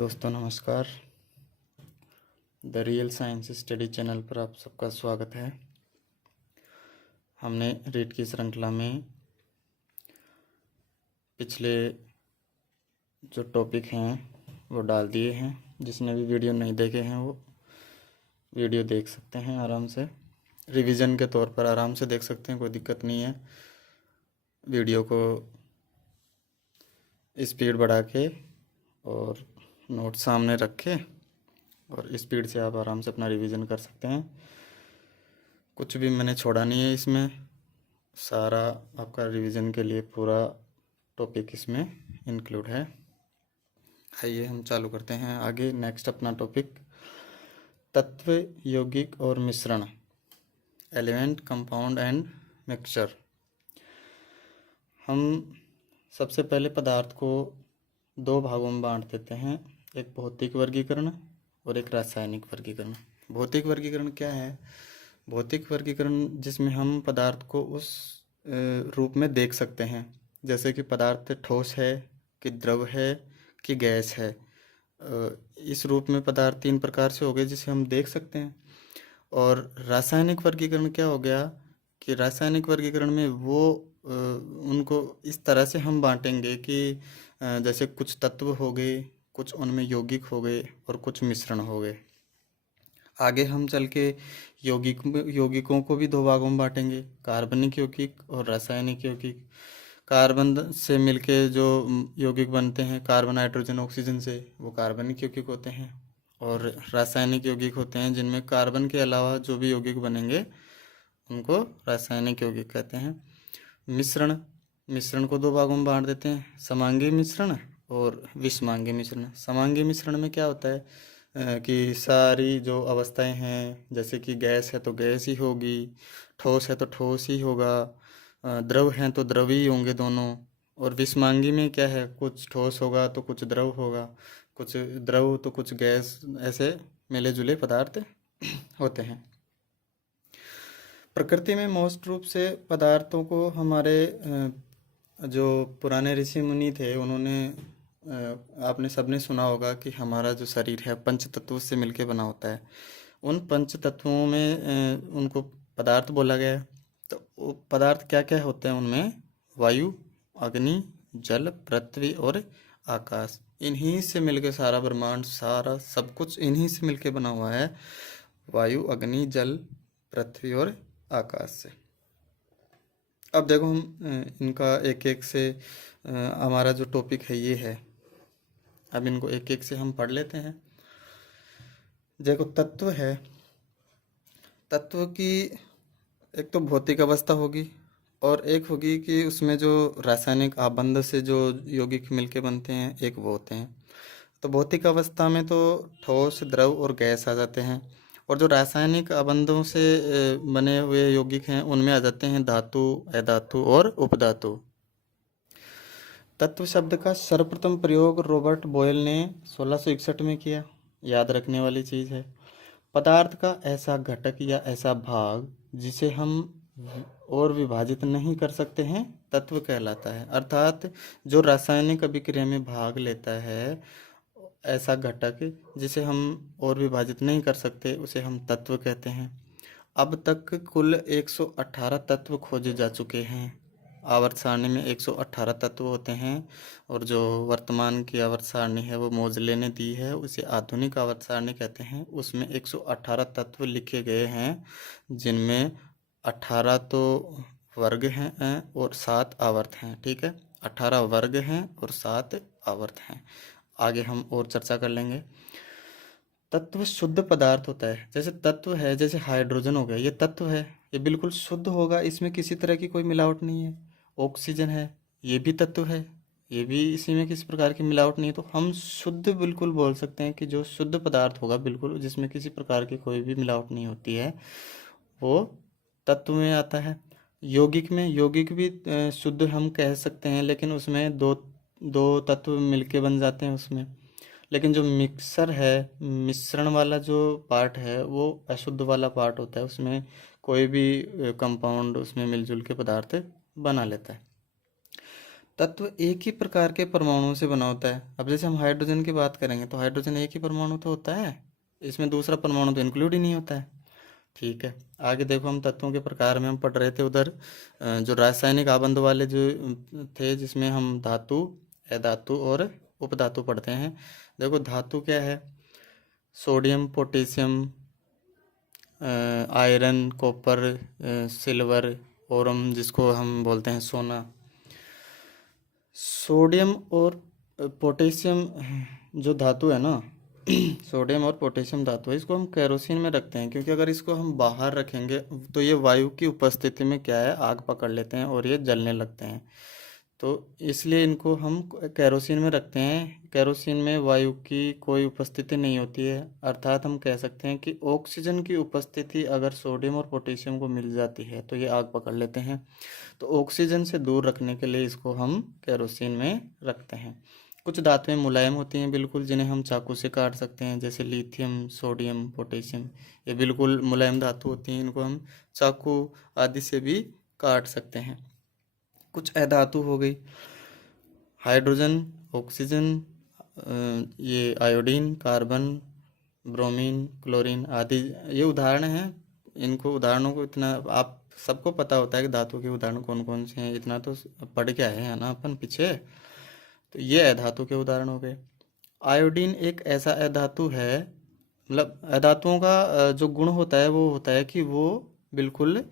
दोस्तों नमस्कार। The real science study channel पर आप सबका स्वागत है। हमने रीट की श्रृंखला में पिछले जो टॉपिक हैं वो डाल दिए हैं। जिसने भी वीडियो नहीं देखे हैं वो वीडियो देख सकते हैं आराम से, रिवीजन के तौर पर आराम से देख सकते हैं, कोई दिक्कत नहीं है। वीडियो को स्पीड बढ़ा के और नोट सामने रख के और स्पीड से आप आराम से अपना रिवीजन कर सकते हैं। कुछ भी मैंने छोड़ा नहीं है, इसमें सारा आपका रिवीजन के लिए पूरा टॉपिक इसमें इंक्लूड है। आइए हम चालू करते हैं आगे। नेक्स्ट अपना टॉपिक तत्व, यौगिक और मिश्रण, एलिमेंट, कंपाउंड एंड मिक्सचर। हम सबसे पहले पदार्थ को दो भागों में बांट देते हैं, एक भौतिक वर्गीकरण और एक रासायनिक वर्गीकरण। भौतिक वर्गीकरण क्या है? भौतिक वर्गीकरण जिसमें हम पदार्थ को उस रूप में देख सकते हैं, जैसे कि पदार्थ ठोस है कि द्रव है कि गैस है। इस रूप में पदार्थ तीन प्रकार से हो गए जिसे हम देख सकते हैं। और रासायनिक वर्गीकरण क्या हो गया कि रासायनिक वर्गीकरण में वो उनको इस तरह से हम बांटेंगे कि जैसे कुछ तत्व हो गए, कुछ उनमें यौगिक हो गए और कुछ मिश्रण हो गए। आगे हम चल के यौगिकों को भी दो भागों में बांटेंगे, कार्बनिक यौगिक और रासायनिक यौगिक। कार्बन से मिलके जो यौगिक बनते हैं, कार्बन, हाइड्रोजन, ऑक्सीजन से, वो कार्बनिक यौगिक होते हैं। और रासायनिक यौगिक होते हैं जिनमें कार्बन के अलावा जो भी यौगिक बनेंगे उनको रासायनिक यौगिक कहते हैं। मिश्रण को दो भागों में बांट देते हैं, समांगी मिश्रण और विषमांगी मिश्रण। समांगी मिश्रण में क्या होता है कि सारी जो अवस्थाएं हैं, जैसे कि गैस है तो गैस ही होगी, ठोस है तो ठोस ही होगा, द्रव हैं तो द्रव ही होंगे दोनों। और विषमांगी में क्या है, कुछ ठोस होगा तो कुछ द्रव होगा, कुछ द्रव तो कुछ गैस, ऐसे मिले जुले पदार्थ होते हैं। प्रकृति में मोस्ट रूप से पदार्थों को हमारे जो पुराने ऋषि मुनि थे उन्होंने आपने सबने सुना होगा कि हमारा जो शरीर है पंच तत्वों से मिलकर बना होता है। उन पंच तत्वों में उनको पदार्थ बोला गया है। तो वो पदार्थ क्या क्या होते हैं उनमें? वायु, अग्नि, जल, पृथ्वी और आकाश। इन्हीं से मिलकर सारा ब्रह्मांड, सारा सब कुछ इन्हीं से मिलकर बना हुआ है, वायु, अग्नि, जल, पृथ्वी और आकाश से। अब देखो हम इनका एक एक से हमारा जो टॉपिक है ये है, अब इनको एक एक से हम पढ़ लेते हैं। देखो तत्व है, तत्व की एक तो भौतिक अवस्था होगी और एक होगी कि उसमें जो रासायनिक आबंध से जो यौगिक मिलके बनते हैं, एक वो होते हैं। तो भौतिक अवस्था में तो ठोस, द्रव और गैस आ जाते हैं। और जो रासायनिक आबंधों से बने हुए यौगिक हैं उनमें आ जाते हैं धातु, अधातु और उपधातु। तत्व शब्द का सर्वप्रथम प्रयोग रॉबर्ट बॉयल ने 1661 में किया। याद रखने वाली चीज़ है। पदार्थ का ऐसा घटक या ऐसा भाग जिसे हम और विभाजित नहीं कर सकते हैं तत्व कहलाता है। अर्थात जो रासायनिक अभिक्रिया में भाग लेता है, ऐसा घटक जिसे हम और विभाजित नहीं कर सकते, उसे हम तत्व कहते हैं। अब तक कुल 118 तत्व खोजे जा चुके हैं। आवर्त सारणी में 118 तत्व होते हैं और जो वर्तमान की आवर्त सारणी है वो मोजले ने दी है, उसे आधुनिक आवर्त सारणी कहते हैं। उसमें 118 तत्व लिखे गए हैं जिनमें 18 तो वर्ग हैं और 7 आवर्त हैं। ठीक है, 18 वर्ग हैं और 7 आवर्त हैं। आगे हम और चर्चा कर लेंगे। तत्व शुद्ध पदार्थ होता है। जैसे तत्व है, जैसे हाइड्रोजन हो गया, ये तत्व है, ये बिल्कुल शुद्ध होगा, इसमें किसी तरह की कोई मिलावट नहीं है। ऑक्सीजन है, ये भी तत्व है, ये भी इसी में किसी प्रकार की मिलावट नहीं है। तो हम शुद्ध बिल्कुल बोल सकते हैं कि जो शुद्ध पदार्थ होगा बिल्कुल, जिसमें किसी प्रकार की कोई भी मिलावट नहीं होती है, वो तत्व में आता है। यौगिक भी शुद्ध हम कह सकते हैं, लेकिन उसमें दो दो तत्व मिलके बन जाते हैं उसमें। लेकिन जो मिक्सर है, मिश्रण वाला जो पार्ट है, वो अशुद्ध वाला पार्ट होता है। उसमें कोई भी कंपाउंड उसमें मिलजुल के पदार्थ बना लेता है। तत्व एक ही प्रकार के परमाणुओं से बना होता है। अब जैसे हम हाइड्रोजन की बात करेंगे तो हाइड्रोजन एक ही परमाणु तो होता है, इसमें दूसरा परमाणु तो इंक्लूड ही नहीं होता है। ठीक है, आगे देखो, हम तत्वों के प्रकार में हम पढ़ रहे थे उधर जो रासायनिक आबंध वाले जो थे, जिसमें हम धातु, अधातु और उपधातु पढ़ते हैं। देखो धातु क्या है, sodium, potassium, iron, copper, silver, Oram जिसको हम बोलते हैं सोना। सोडियम और पोटेशियम जो धातु है ना सोडियम और पोटेशियम धातु है, इसको हम केरोसिन में रखते हैं, क्योंकि अगर इसको हम बाहर रखेंगे तो ये वायु की उपस्थिति में क्या है, आग पकड़ लेते हैं और ये जलने लगते हैं। तो इसलिए इनको हम केरोसिन में रखते हैं। केरोसिन में वायु की कोई उपस्थिति नहीं होती है, अर्थात हम कह सकते हैं कि ऑक्सीजन की उपस्थिति अगर सोडियम और पोटेशियम को मिल जाती है तो ये आग पकड़ लेते हैं। तो ऑक्सीजन से दूर रखने के लिए इसको हम केरोसिन में रखते हैं। कुछ धातुएं मुलायम होती हैं बिल्कुल, जिन्हें हम चाकू से काट सकते हैं, जैसे लिथियम, सोडियम, पोटेशियम, ये बिल्कुल मुलायम धातु होती हैं, इनको हम चाकू आदि से भी काट सकते हैं। कुछ अधातु हो गई, हाइड्रोजन, ऑक्सीजन, ये आयोडीन, कार्बन, ब्रोमीन, क्लोरीन आदि ये उदाहरण हैं। इनको उदाहरणों को इतना आप सबको पता होता है कि धातु के उदाहरण कौन कौन से हैं, इतना तो पढ़ के आए हैं ना अपन पीछे। तो ये अधातु के उदाहरण हो गए। आयोडीन एक ऐसा अधातु है, मतलब अधातुओं का जो गुण होता है वो होता है कि वो बिल्कुल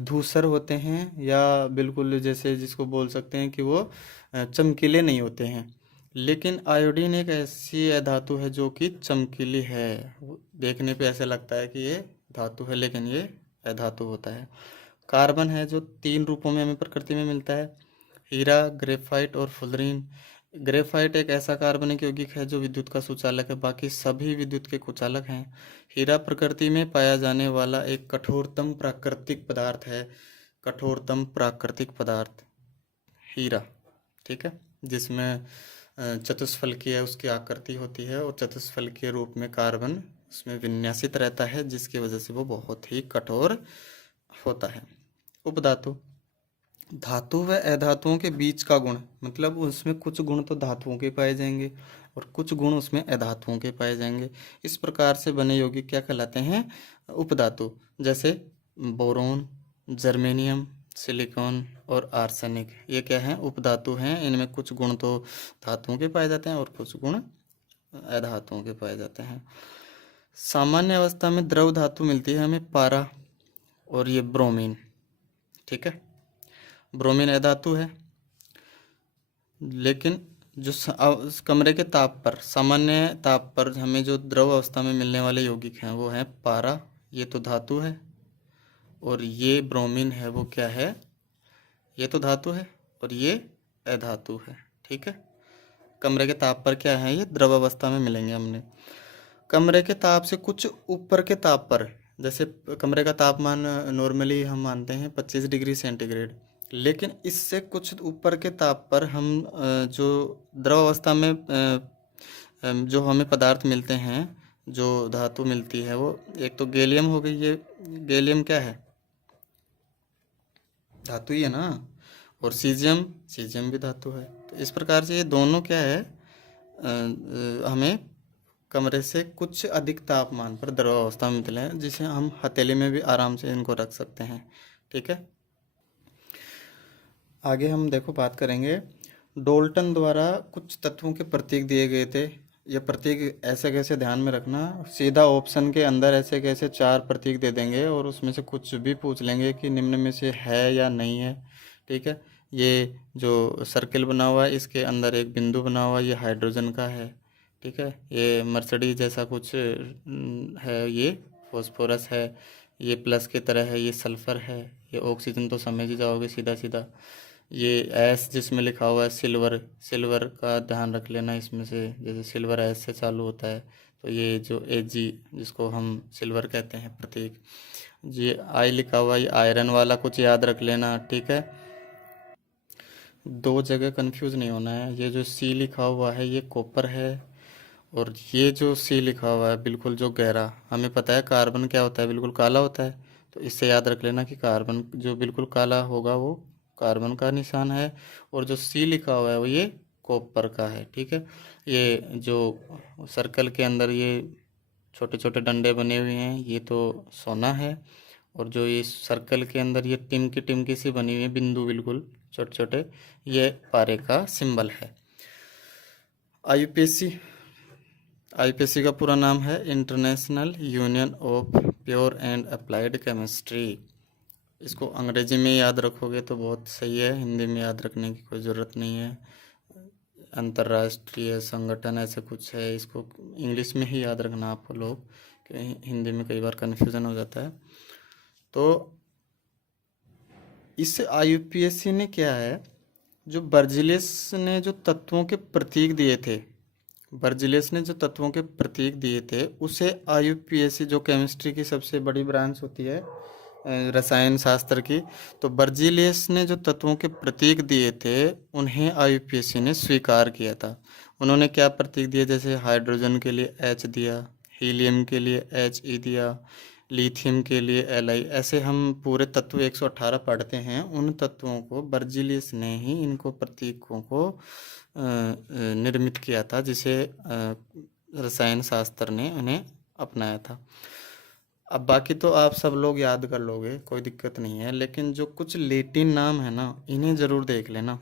धूसर होते हैं, या बिल्कुल जैसे जिसको बोल सकते हैं कि वो चमकीले नहीं होते हैं। लेकिन आयोडीन एक ऐसी धातु है जो कि चमकीली है, देखने पे ऐसे लगता है कि ये धातु है लेकिन ये अधातु होता है। कार्बन है जो 3 रूपों में हमें प्रकृति में मिलता है, हीरा, ग्रेफाइट और फुलरीन। ग्रेफाइट एक ऐसा कार्बनिक यौगिक है जो विद्युत का सुचालक है, बाकी सभी विद्युत के कुचालक हैं। हीरा प्रकृति में पाया जाने वाला एक कठोरतम प्राकृतिक पदार्थ है, कठोरतम प्राकृतिक पदार्थ हीरा, ठीक है, जिसमें चतुष्फलकीय उसकी आकृति होती है और चतुष्फलकीय रूप में कार्बन उसमें विन्यासित रहता है, जिसकी वजह से वो बहुत ही कठोर होता है। उपधातु, धातु व अधातुओं के बीच का गुण, मतलब उसमें कुछ गुण तो धातुओं के पाए जाएंगे और कुछ गुण उसमें अधातुओं के पाए जाएंगे। इस प्रकार से बने यौगिक क्या कहलाते हैं, उपधातु। जैसे बोरोन, जर्मेनियम, सिलिकॉन और आर्सेनिक, ये क्या हैं, उपधातु हैं। इनमें कुछ गुण तो धातुओं के पाए जाते हैं और कुछ गुण अधातुओं के पाए जाते हैं। सामान्य अवस्था में द्रव धातु मिलती है हमें पारा और ये ब्रोमीन, ठीक है, ब्रोमीन अधातु है। लेकिन जो कमरे के ताप पर, सामान्य ताप पर हमें जो द्रव अवस्था में मिलने वाले यौगिक हैं वो हैं पारा, ये तो धातु है, और ये ब्रोमीन है वो क्या है, ये तो धातु है और ये अधातु है, ठीक है। कमरे के ताप पर क्या है, ये द्रव अवस्था में मिलेंगे हमने। कमरे के ताप से कुछ ऊपर के ताप पर, जैसे कमरे का तापमान नॉर्मली हम मानते हैं 25 डिग्री सेंटीग्रेड, लेकिन इससे कुछ ऊपर के ताप पर हम जो द्रव अवस्था में जो हमें पदार्थ मिलते हैं, जो धातु मिलती है, वो एक तो गैलियम हो गई, ये गैलियम क्या है, धातु ही है ना, और सीजियम, सीजियम भी धातु है। तो इस प्रकार से ये दोनों क्या है, हमें कमरे से कुछ अधिक तापमान पर द्रव अवस्था में मिलते हैं, जिसे हम हथेली में भी आराम से इनको रख सकते हैं, ठीक है। आगे हम देखो बात करेंगे, डाल्टन द्वारा कुछ तत्वों के प्रतीक दिए गए थे। ये प्रतीक ऐसे कैसे ध्यान में रखना, सीधा ऑप्शन के अंदर ऐसे कैसे 4 प्रतीक दे देंगे और उसमें से कुछ भी पूछ लेंगे कि निम्न में से है या नहीं है, ठीक है। ये जो सर्किल बना हुआ है इसके अंदर एक बिंदु बना हुआ है, ये हाइड्रोजन का है, ठीक है। ये मर्सिडीज जैसा कुछ है, ये फॉस्फोरस है, ये प्लस की तरह है, ये सल्फर है, ये ऑक्सीजन तो समझ ही जाओगे सीधा सीधा। ये एस जिसमें लिखा हुआ है सिल्वर, सिल्वर का ध्यान रख लेना, इसमें से जैसे सिल्वर एस से चालू होता है, तो ये जो एजी जिसको हम सिल्वर कहते हैं प्रतीक, ये आई लिखा हुआ है, ये आयरन वाला कुछ याद रख लेना, ठीक है। 2 जगह कंफ्यूज नहीं होना है। ये जो सी लिखा हुआ है ये कॉपर है, और ये जो सी लिखा हुआ है बिल्कुल जो गहरा, हमें पता है कार्बन क्या होता है, बिल्कुल काला होता है, तो इससे याद रख लेना कि कार्बन जो बिल्कुल काला होगा वो कार्बन का निशान है, और जो सी लिखा हुआ है वो ये कॉपर का है। ठीक है, ये जो सर्कल के अंदर ये छोटे छोटे डंडे बने हुए हैं ये तो सोना है, और जो ये सर्कल के अंदर ये टिमकी टिमकी सी बनी हुई है बिंदु बिल्कुल छोटे छोटे, ये पारे का सिंबल है। आईयूपीएसी, आईयूपीएसी का पूरा नाम है international union of pure and applied chemistry. इसको अंग्रेजी में याद रखोगे तो बहुत सही है, हिंदी में याद रखने की कोई ज़रूरत नहीं है। अंतर्राष्ट्रीय संगठन ऐसे कुछ है, इसको इंग्लिश में ही याद रखना आप लोग, क्योंकि हिंदी में कई बार कन्फ्यूज़न हो जाता है। तो इस आईयूपीएसी ने क्या है, जो बर्जिलियस ने जो तत्वों के प्रतीक दिए थे, बर्जिलियस ने जो तत्वों के प्रतीक दिए थे उसे आईयूपीएसी, जो केमिस्ट्री की सबसे बड़ी ब्रांच होती है रसायन शास्त्र की, तो बर्जिलियस ने जो तत्वों के प्रतीक दिए थे उन्हें आईयूपीएसी ने स्वीकार किया था। उन्होंने क्या प्रतीक दिए, जैसे हाइड्रोजन के लिए एच दिया, हीलियम के लिए एच ई दिया, लिथियम के लिए एल आई, ऐसे हम पूरे तत्व 118 पढ़ते हैं। उन तत्वों को बर्जिलियस ने ही इनको प्रतीकों को निर्मित किया था, जिसे रसायन शास्त्र ने उन्हें अपनाया था। अब बाकी तो आप सब लोग याद कर लोगे, कोई दिक्कत नहीं है, लेकिन जो कुछ लैटिन नाम है ना इन्हें ज़रूर देख लेना।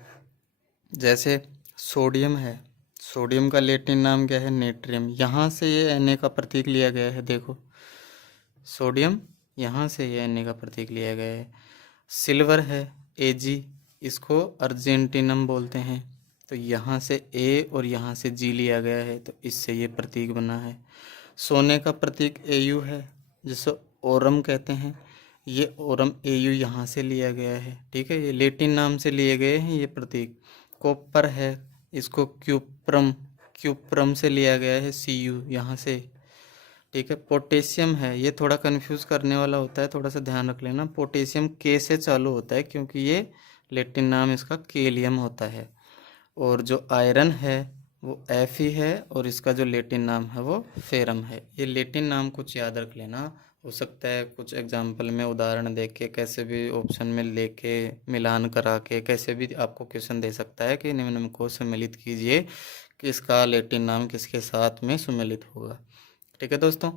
जैसे सोडियम है, सोडियम का लैटिन नाम क्या है, नेट्रियम, यहाँ से ये Na का प्रतीक लिया गया है। देखो सोडियम, यहाँ से ये Na का प्रतीक लिया गया है। सिल्वर है Ag, इसको अर्जेंटिनम बोलते हैं, तो यहाँ से A और यहाँ से G लिया गया है, तो इससे ये प्रतीक बना है। सोने का प्रतीक Au है, जिसे ओरम कहते हैं, ये ओरम Au यहाँ से लिया गया है। ठीक है, ये लैटिन नाम से लिए गए हैं ये प्रतीक। कॉपर है, इसको क्यूप्रम, क्यूप्रम से लिया गया है, Cu यहाँ से। ठीक है, पोटेशियम है, ये थोड़ा कंफ्यूज करने वाला होता है, थोड़ा सा ध्यान रख लेना। पोटेशियम के से चालू होता है क्योंकि ये लैटिन नाम इसका केलियम होता है। और जो आयरन है वो Fe है, और इसका जो लैटिन नाम है वो फेरम है। ये लैटिन नाम कुछ याद रख लेना, हो सकता है कुछ एग्जाम्पल में उदाहरण दे के कैसे भी ऑप्शन में लेके मिलान करा के कैसे भी आपको क्वेश्चन दे सकता है कि निम्न को सम्मिलित कीजिए कि इसका लैटिन नाम किसके साथ में सम्मिलित होगा। ठीक है दोस्तों,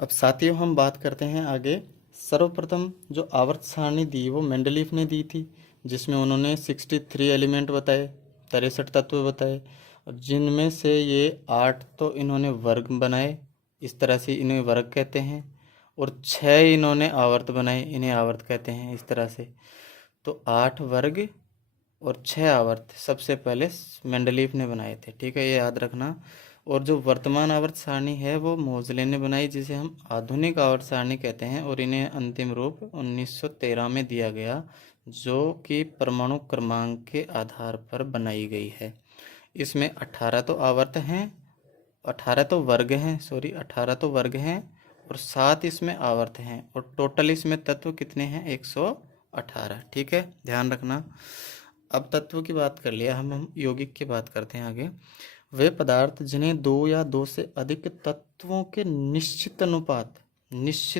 अब साथियों हम बात करते हैं आगे। सर्वप्रथम जो आवर्त सारणी दी वो मेंडलीफ ने दी थी, जिसमें उन्होंने 63 एलिमेंट बताए, 63 तत्व बताए, जिनमें से ये 8 तो इन्होंने वर्ग बनाए, इस तरह से इन्हें वर्ग कहते हैं, और 6 इन्होंने आवर्त बनाए, इन्हें आवर्त कहते हैं, इस तरह से। तो 8 वर्ग और 6 आवर्त सबसे पहले मेंडलीफ ने बनाए थे। ठीक है, ये याद रखना। और जो वर्तमान आवर्त सारणी है वो मोजले ने बनाई, जिसे हम आधुनिक आवर्त सारणी कहते हैं, और इन्हें अंतिम रूप 1913 में दिया गया, जो कि परमाणु क्रमांक के आधार पर बनाई गई है। इसमें 18 तो आवर्त हैं, 18 तो वर्ग हैं, सॉरी 18 तो वर्ग हैं, और 7 इसमें आवर्त हैं, और टोटल इसमें तत्व कितने हैं, 118। ठीक है, ध्यान रखना। अब तत्व की बात कर लिया, हम यौगिक की बात करते हैं आगे। वे पदार्थ जिन्हें 2 या 2 से अधिक तत्वों के निश्चित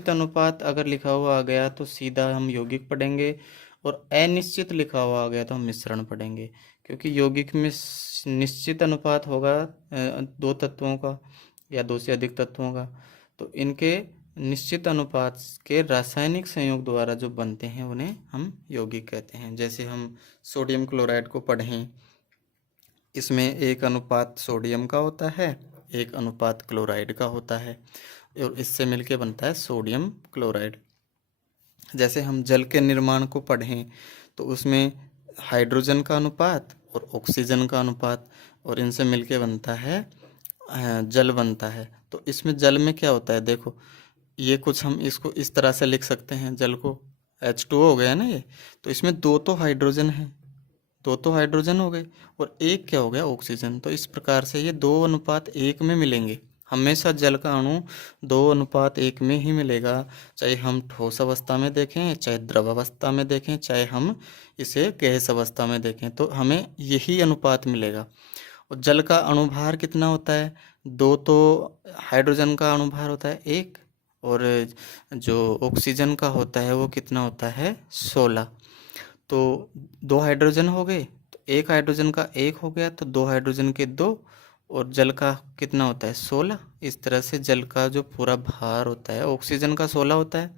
अनुपात अगर लिखा हुआ आ गया तो सीधा हम यौगिक पढ़ेंगे, और अनिश्चित लिखा हुआ आ गया तो हम मिश्रण पढ़ेंगे, क्योंकि यौगिक में निश्चित अनुपात होगा 2 तत्वों का या 2 से अधिक तत्वों का, तो इनके निश्चित अनुपात के रासायनिक संयोग द्वारा जो बनते हैं उन्हें हम यौगिक कहते हैं। जैसे हम सोडियम क्लोराइड को पढ़ें, इसमें 1 अनुपात सोडियम का होता है, 1 अनुपात क्लोराइड का होता है, और इससे मिलके बनता है सोडियम क्लोराइड। जैसे हम जल के निर्माण को पढ़ें तो उसमें हाइड्रोजन का अनुपात और ऑक्सीजन का अनुपात, और इनसे मिलके बनता है जल बनता है। तो इसमें जल में क्या होता है, देखो ये कुछ हम इसको इस तरह से लिख सकते हैं, जल को H2O हो गया ना ये, तो इसमें 2 तो हाइड्रोजन है, 2 तो हाइड्रोजन हो गए, और 1 क्या हो गया, ऑक्सीजन। तो इस प्रकार से ये 2 अनुपात 1 में मिलेंगे। हमेशा जल का अणु 2 अनुपात 1 में ही मिलेगा, चाहे हम ठोस अवस्था में देखें, चाहे द्रव अवस्था में देखें, चाहे हम इसे गैस अवस्था में देखें, तो हमें यही अनुपात मिलेगा। और जल का अणुभार कितना होता है, 2 तो हाइड्रोजन का अणुभार होता है 1, और जो ऑक्सीजन का होता है वो कितना होता है 16। तो 2 हाइड्रोजन हो गए, तो एक हाइड्रोजन का 1 हो गया, तो 2 हाइड्रोजन के 2, और जल का कितना होता है 16। इस तरह से जल का जो पूरा भार होता है, ऑक्सीजन का 16 होता है,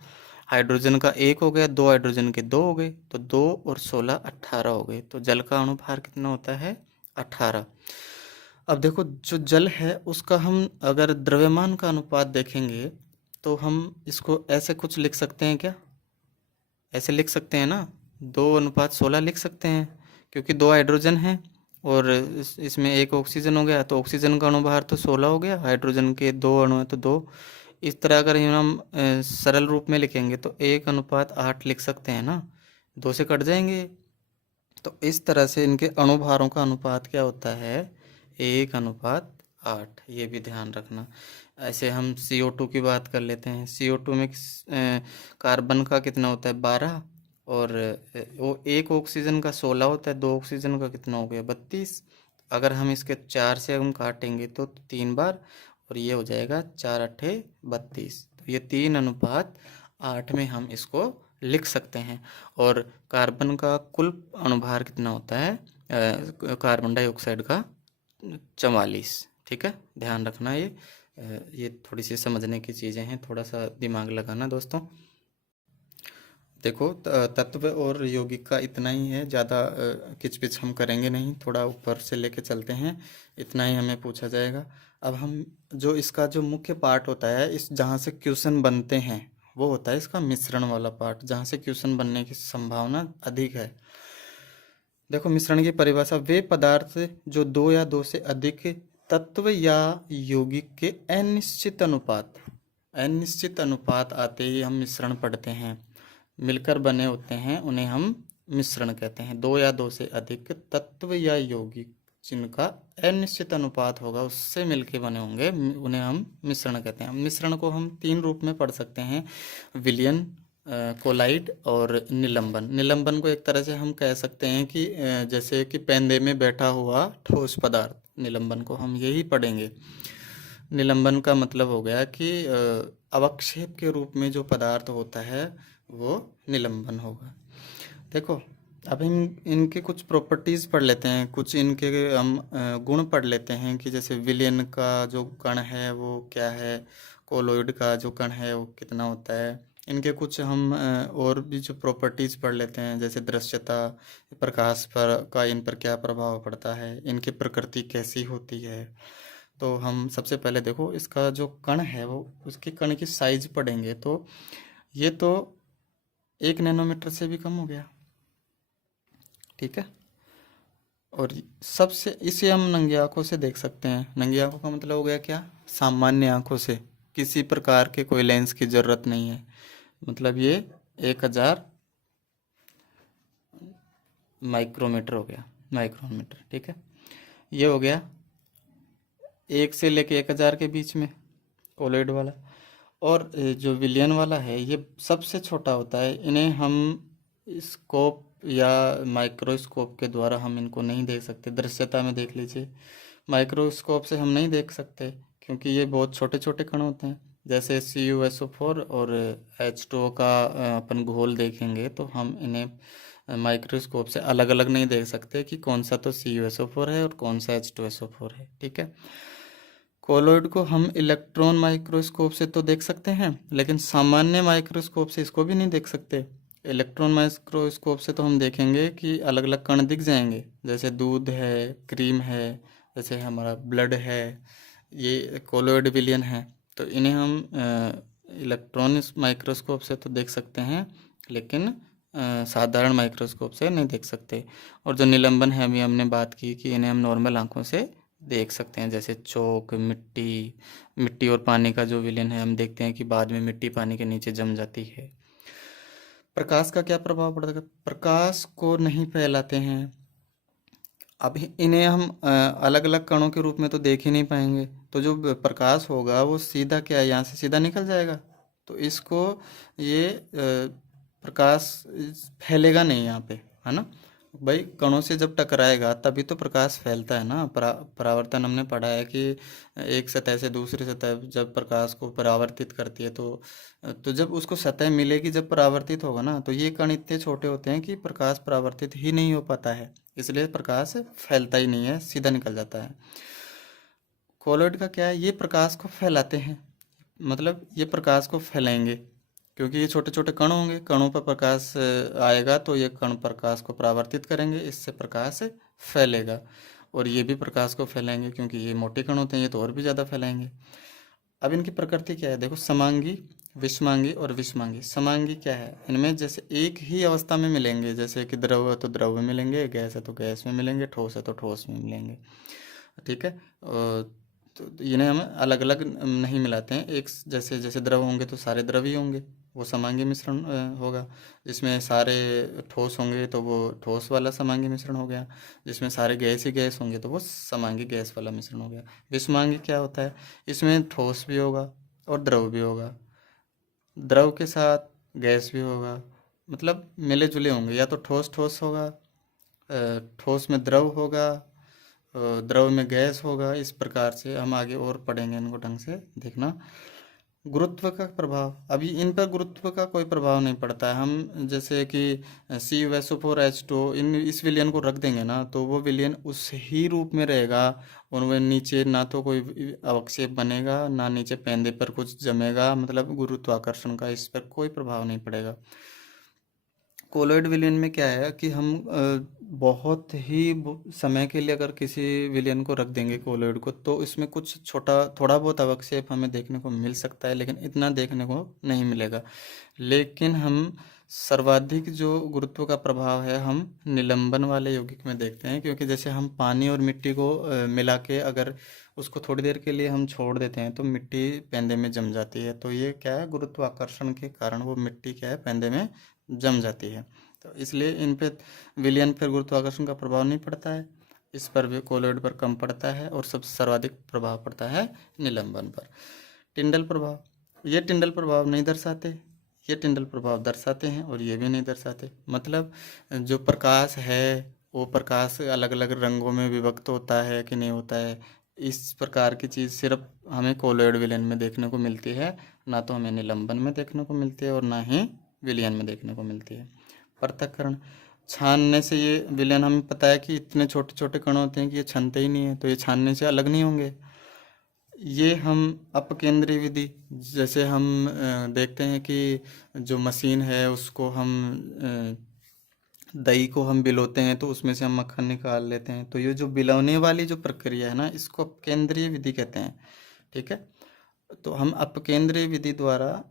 हाइड्रोजन का 1 हो गया, 2 हाइड्रोजन के 2 हो गए, तो 2 और 16 18 हो गए, तो जल का अणुभार कितना होता है 18। अब देखो जो जल है उसका हम अगर द्रव्यमान का अनुपात देखेंगे तो हम इसको ऐसे कुछ लिख सकते हैं क्या? ऐसे लिख सकते हैं ना, 2:16 लिख सकते हैं, क्योंकि 2 हाइड्रोजन हैं और इसमें एक ऑक्सीजन हो गया, तो ऑक्सीजन का अणुभार तो 16 हो गया, हाइड्रोजन के 2 अणु हैं तो 2। इस तरह अगर हम सरल रूप में लिखेंगे तो 1:8 लिख सकते हैं ना, 2 से कट जाएंगे। तो इस तरह से इनके अणुभारों का अनुपात क्या होता है 1:8, ये भी ध्यान रखना। ऐसे हम CO2 की बात कर लेते हैं। CO2 में कार्बन का कितना होता है 12, और वो एक ऑक्सीजन का 16 होता है, 2 ऑक्सीजन का कितना हो गया 32। अगर हम इसके 4 से हम काटेंगे तो 3 बार, और ये हो जाएगा 4 8 32। तो ये 3:8 में हम इसको लिख सकते हैं। और कार्बन का कुल अणुभार कितना होता है कार्बन डाइऑक्साइड का 44। ठीक है, ध्यान रखना। ये थोड़ी सी समझने की चीज़ें हैं, थोड़ा सा दिमाग लगाना दोस्तों। देखो तत्व और यौगिक का इतना ही है, ज़्यादा किचपिच हम करेंगे नहीं, थोड़ा ऊपर से लेके चलते हैं, इतना ही हमें पूछा जाएगा। अब हम जो इसका जो मुख्य पार्ट होता है, इस जहाँ से क्वेश्चन बनते हैं, वो होता है इसका मिश्रण वाला पार्ट, जहाँ से क्वेश्चन बनने की संभावना अधिक है। देखो मिश्रण की परिभाषा, वे पदार्थ जो 2 या 2 से अधिक तत्व या यौगिक के अनिश्चित अनुपात आते ही हम मिश्रण पढ़ते हैं, मिलकर बने होते हैं, उन्हें हम मिश्रण कहते हैं। 2 या 2 से अधिक तत्व या यौगिक जिनका अनिश्चित अनुपात होगा, उससे मिलके बने होंगे, उन्हें हम मिश्रण कहते हैं। मिश्रण को हम 3 रूप में पढ़ सकते हैं, विलयन, कोलाइड और निलंबन। निलंबन को एक तरह से हम कह सकते हैं कि जैसे कि पेंदे में बैठा हुआ ठोस पदार्थ, निलंबन को हम यही पढ़ेंगे। निलंबन का मतलब हो गया कि अवक्षेप के रूप में जो पदार्थ होता है वो निलंबन होगा। देखो अब हम इनके कुछ प्रॉपर्टीज़ पढ़ लेते हैं, कुछ इनके हम गुण पढ़ लेते हैं कि जैसे विलयन का जो कण है वो क्या है, कोलोइड का जो कण है वो कितना होता है। इनके कुछ हम और भी जो प्रॉपर्टीज़ पढ़ लेते हैं, जैसे दृश्यता, प्रकाश पर का इन पर क्या प्रभाव पड़ता है, इनकी प्रकृति कैसी होती है। तो हम सबसे पहले देखो इसका जो कण है वो, उसके कण की साइज पढ़ेंगे, तो ये तो 1 नैनोमीटर से भी कम हो गया। ठीक है, और सबसे इसे हम नंगी आंखों से देख सकते हैं। नंगी आंखों का मतलब हो गया क्या, सामान्य आंखों से, किसी प्रकार के कोई लेंस की ज़रूरत नहीं है। मतलब ये 1000 माइक्रोमीटर हो गया, माइक्रोमीटर। ठीक है, ये हो गया 1 से लेके 1000 के बीच में कोलोइड वाला। और जो विलियन वाला है ये सबसे छोटा होता है। इन्हें हम स्कोप या माइक्रोस्कोप के द्वारा हम इनको नहीं देख सकते। दृश्यता में देख लीजिए, माइक्रोस्कोप से हम नहीं देख सकते क्योंकि ये बहुत छोटे छोटे कण होते हैं। जैसे CuSO4 और H2O का अपन घोल देखेंगे तो हम इन्हें माइक्रोस्कोप से अलग अलग नहीं देख सकते कि कौन सा तो CuSO4 है और कौन सा H2SO4 है। ठीक है, कोलोइड को हम इलेक्ट्रॉन माइक्रोस्कोप से तो देख सकते हैं, लेकिन सामान्य माइक्रोस्कोप से इसको भी नहीं देख सकते। इलेक्ट्रॉन माइक्रोस्कोप से तो हम देखेंगे कि अलग अलग कण दिख जाएंगे, जैसे दूध है, क्रीम है, जैसे हमारा ब्लड है, ये कोलोइड विलियन है। तो इन्हें हम इलेक्ट्रॉन माइक्रोस्कोप से तो देख सकते हैं, लेकिन साधारण माइक्रोस्कोप से नहीं देख सकते। और जो निलंबन है, अभी हमने बात की कि इन्हें हम नॉर्मल आंखों से देख सकते हैं, जैसे चौक, मिट्टी और पानी का जो विलयन है, हम देखते हैं कि बाद में मिट्टी पानी के नीचे जम जाती है। प्रकाश का क्या प्रभाव पड़ता है, प्रकाश को नहीं फैलाते हैं। अब इन्हें हम अलग अलग कणों के रूप में तो देख ही नहीं पाएंगे, तो जो प्रकाश होगा वो सीधा क्या है, यहाँ से सीधा निकल जाएगा, तो इसको ये प्रकाश फैलेगा नहीं यहाँ पे, है ना। भाई कणों से जब टकराएगा तभी तो प्रकाश फैलता है ना। परावर्तन हमने पढ़ा है कि एक सतह से दूसरी सतह जब प्रकाश को परावर्तित करती है तो जब उसको सतह मिलेगी, जब परावर्तित होगा ना, तो ये कण इतने छोटे होते हैं कि प्रकाश परावर्तित ही नहीं हो पाता है, इसलिए प्रकाश फैलता ही नहीं है, सीधा निकल जाता है। कोलॉइड का क्या है, ये प्रकाश को फैलाते हैं, मतलब ये प्रकाश को फैलाएंगे, क्योंकि ये छोटे छोटे कण होंगे, कणों पर प्रकाश आएगा तो ये कण प्रकाश को परावर्तित करेंगे, इससे प्रकाश फैलेगा। और ये भी प्रकाश को फैलाएंगे, क्योंकि ये मोटे कण होते हैं, ये तो और भी ज़्यादा फैलाएंगे। अब इनकी प्रकृति क्या है, देखो, समांगी, विषमांगी और विषमांगी। समांगी क्या है, इनमें जैसे एक ही अवस्था में मिलेंगे, जैसे कि द्रव है तो द्रव में मिलेंगे, गैस है तो गैस में मिलेंगे, ठोस है तो ठोस में मिलेंगे, ठीक है। तो इन्हें हम अलग अलग नहीं मिलाते हैं, एक जैसे जैसे द्रव होंगे तो सारे द्रव ही होंगे, वो समांगी मिश्रण होगा। जिसमें सारे ठोस होंगे तो वो ठोस वाला समांगी मिश्रण हो गया, जिसमें सारे गैस ही गैस होंगे तो वो समांगी गैस वाला मिश्रण हो गया। विषमांगी क्या होता है, इसमें ठोस भी होगा और द्रव भी होगा, द्रव के साथ गैस भी होगा, मतलब मिले जुले होंगे, या तो ठोस ठोस होगा, ठोस में द्रव होगा, द्रव में गैस होगा। इस प्रकार से हम आगे और पढ़ेंगे इनको ढंग से देखना। गुरुत्व का प्रभाव, अभी इन पर गुरुत्व का कोई प्रभाव नहीं पड़ता है। हम जैसे कि CuSO4H2 इन इस विलयन को रख देंगे ना, तो वो विलयन उस ही रूप में रहेगा, और वह नीचे ना तो कोई अवक्षेप बनेगा, ना नीचे पेंदे पर कुछ जमेगा, मतलब गुरुत्वाकर्षण का इस पर कोई प्रभाव नहीं पड़ेगा। कोलॉइड विलयन में क्या है कि हम बहुत ही समय के लिए अगर किसी विलयन को रख देंगे कोलॉइड को, तो इसमें कुछ छोटा थोड़ा बहुत अवक्षेप हमें देखने को मिल सकता है, लेकिन इतना देखने को नहीं मिलेगा। लेकिन हम सर्वाधिक जो गुरुत्व का प्रभाव है हम निलंबन वाले यौगिक में देखते हैं, क्योंकि जैसे हम पानी और मिट्टी को मिला के अगर उसको थोड़ी देर के लिए हम छोड़ देते हैं तो मिट्टी पेंदे में जम जाती है, तो ये क्या है, गुरुत्वाकर्षण के कारण वो मिट्टी क्या है, पेंदे में जम जाती है। तो इसलिए इन पे विलयन पर गुरुत्वाकर्षण का प्रभाव नहीं पड़ता है, इस पर भी कोलॉइड पर कम पड़ता है, और सबसे सर्वाधिक प्रभाव पड़ता है निलंबन पर। टिंडल प्रभाव, ये टिंडल प्रभाव नहीं दर्शाते, ये टिंडल प्रभाव दर्शाते हैं, और ये भी नहीं दर्शाते। मतलब जो प्रकाश है वो प्रकाश अलग अलग रंगों में विभक्त होता है कि नहीं होता है, इस प्रकार की चीज़ सिर्फ हमें कोलॉइड विलयन में देखने को मिलती है, ना तो हमें निलंबन में देखने को मिलती है और ना ही विलयन में देखने को मिलती है। पृथक्करण, छानने से ये विलयन, हमें पता है कि इतने छोटे छोटे कण होते हैं कि ये छनते ही नहीं है, तो ये छानने से अलग नहीं होंगे। ये हम अपकेंद्रीय विधि, जैसे हम देखते हैं कि जो मशीन है उसको हम दही को हम बिलोते हैं तो उसमें से हम मक्खन निकाल लेते हैं, तो ये जो बिलौने वाली जो प्रक्रिया है ना, इसको अपकेंद्रीय विधि कहते हैं, ठीक है। तो हम अपकेंद्रीय विधि द्वारा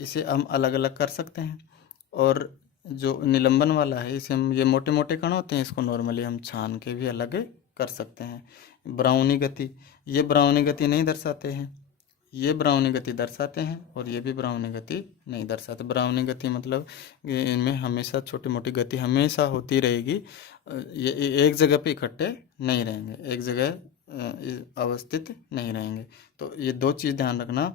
इसे हम अलग अलग कर सकते हैं। और जो निलंबन वाला है, इसे हम, ये मोटे मोटे कण होते हैं, इसको नॉर्मली हम छान के भी अलग कर सकते हैं। ब्राउनी गति, ये ब्राउनी गति नहीं दर्शाते हैं, ये ब्राउनी गति दर्शाते हैं, और ये भी ब्राउनी गति नहीं दर्शाते। ब्राउनी गति मतलब इनमें हमेशा छोटी मोटी गति हमेशा होती रहेगी, ये एक जगह पे इकट्ठे नहीं रहेंगे, एक जगह अवस्थित नहीं रहेंगे। तो ये दो चीज़ ध्यान रखना,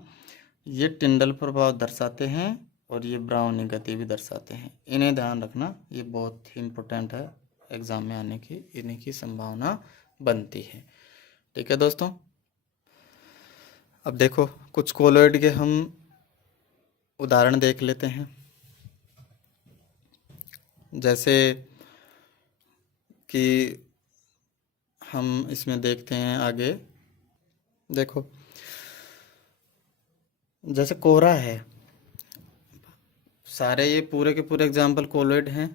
ये टिंडल प्रभाव दर्शाते हैं और ये ब्राउनी गति भी दर्शाते हैं, इन्हें ध्यान रखना, ये बहुत ही इम्पोर्टेंट है, एग्ज़ाम में आने की इन्हीं की संभावना बनती है, ठीक है दोस्तों। अब देखो कुछ कोलॉइड के हम उदाहरण देख लेते हैं, जैसे कि हम इसमें देखते हैं आगे, देखो जैसे कोहरा है, सारे ये पूरे के पूरे एग्जाम्पल कोलॉइड हैं,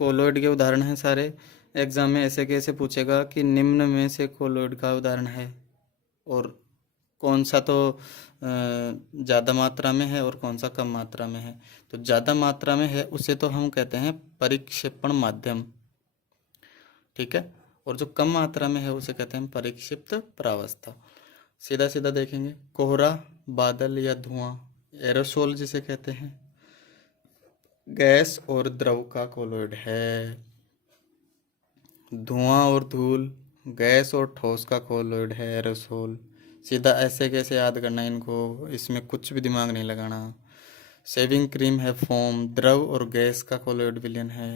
कोलॉइड के उदाहरण हैं सारे। एग्जाम में ऐसे कैसे पूछेगा कि निम्न में से कोलॉइड का उदाहरण है, और कौन सा तो ज़्यादा मात्रा में है और कौन सा कम मात्रा में है। तो ज़्यादा मात्रा में है उसे तो हम कहते हैं परिक्षेपण माध्यम, ठीक है, और जो कम मात्रा में है उसे कहते हैं परिक्षिप्त प्रावस्था। सीधा सीधा देखेंगे, कोहरा, बादल या धुआं, एरोसोल जिसे कहते हैं, गैस और द्रव का कोलॉइड है। धुआं और धूल, गैस और ठोस का कोलॉइड है एरोसोल। सीधा ऐसे कैसे याद करना इनको, इसमें कुछ भी दिमाग नहीं लगाना। शेविंग क्रीम है फोम, द्रव और गैस का कोलॉइड विलयन है।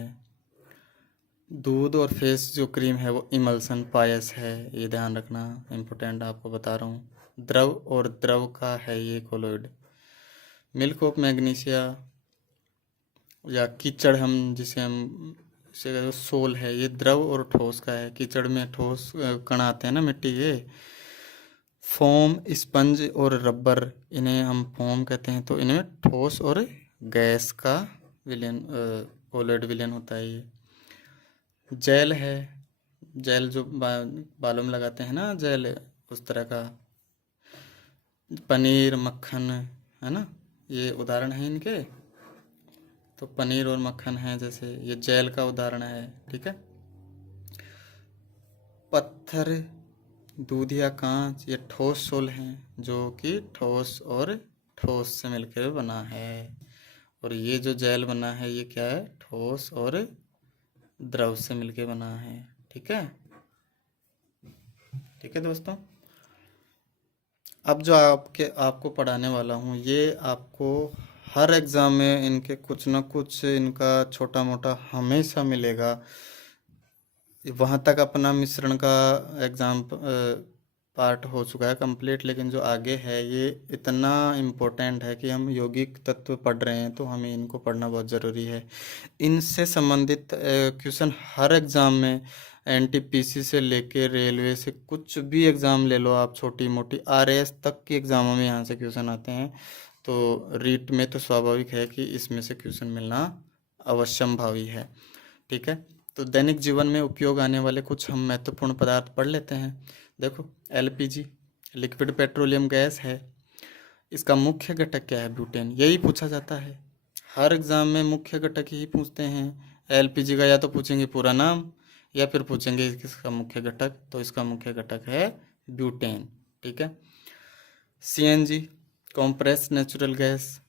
दूध और फेस जो क्रीम है वो इमल्सन पायस है, ये ध्यान रखना, इम्पोर्टेंट आपको बता रहा हूँ। द्रव और द्रव का है ये कोलोइड। मिल्क ऑफ मैग्नीशिया या कीचड़, हम जिसे हम इसे सोल है, ये द्रव और ठोस का है। कीचड़ में ठोस कण आते हैं ना मिट्टी के। फोम, स्पंज और रबर, इन्हें हम फोम कहते हैं। तो इनमें ठोस और गैस का विलयन, कोलोइड विलयन होता है ये। जेल है, जेल जो बालों में लगाते हैं ना जेल, उस तरह का। पनीर, मक्खन, है ना, ये उदाहरण है इनके। तो पनीर और मक्खन है जैसे, ये जेल का उदाहरण है, ठीक है। पत्थर, दूध या कांच, ये ठोस सोल हैं जो कि ठोस और ठोस से मिलकर बना है। और ये जो जेल बना है ये क्या है, ठोस और द्रव से मिलकर बना है, ठीक है। ठीक है दोस्तों, अब जो आपको पढ़ाने वाला हूँ ये आपको हर एग्ज़ाम में इनके कुछ ना कुछ इनका छोटा मोटा हमेशा मिलेगा। वहाँ तक अपना मिश्रण का एग्ज़ाम पार्ट हो चुका है कंप्लीट, लेकिन जो आगे है ये इतना इम्पोर्टेंट है कि हम यौगिक तत्व पढ़ रहे हैं तो हमें इनको पढ़ना बहुत ज़रूरी है। इनसे संबंधित क्वेश्चन हर एग्ज़ाम में, एनटीपीसी से लेके रेलवे से, कुछ भी एग्ज़ाम ले लो आप, छोटी मोटी आरएएस तक के एग्ज़ामों में यहाँ से क्वेश्चन आते हैं। तो रीट में तो स्वाभाविक है कि इसमें से क्वेश्चन मिलना अवश्यंभावी है, ठीक है। तो दैनिक जीवन में उपयोग आने वाले कुछ हम महत्वपूर्ण पदार्थ पढ़ लेते हैं। देखो, एलपीजी लिक्विड पेट्रोलियम गैस है, इसका मुख्य घटक क्या है, ब्यूटेन। यही पूछा जाता है हर एग्ज़ाम में, मुख्य घटक ही पूछते हैं। एलपीजी का या तो पूछेंगे पूरा नाम या फिर पूछेंगे इसका मुख्य घटक, तो इसका मुख्य घटक है ब्यूटेन, ठीक है। सीएनजी कॉम्प्रेस्ड नेचुरल गैस,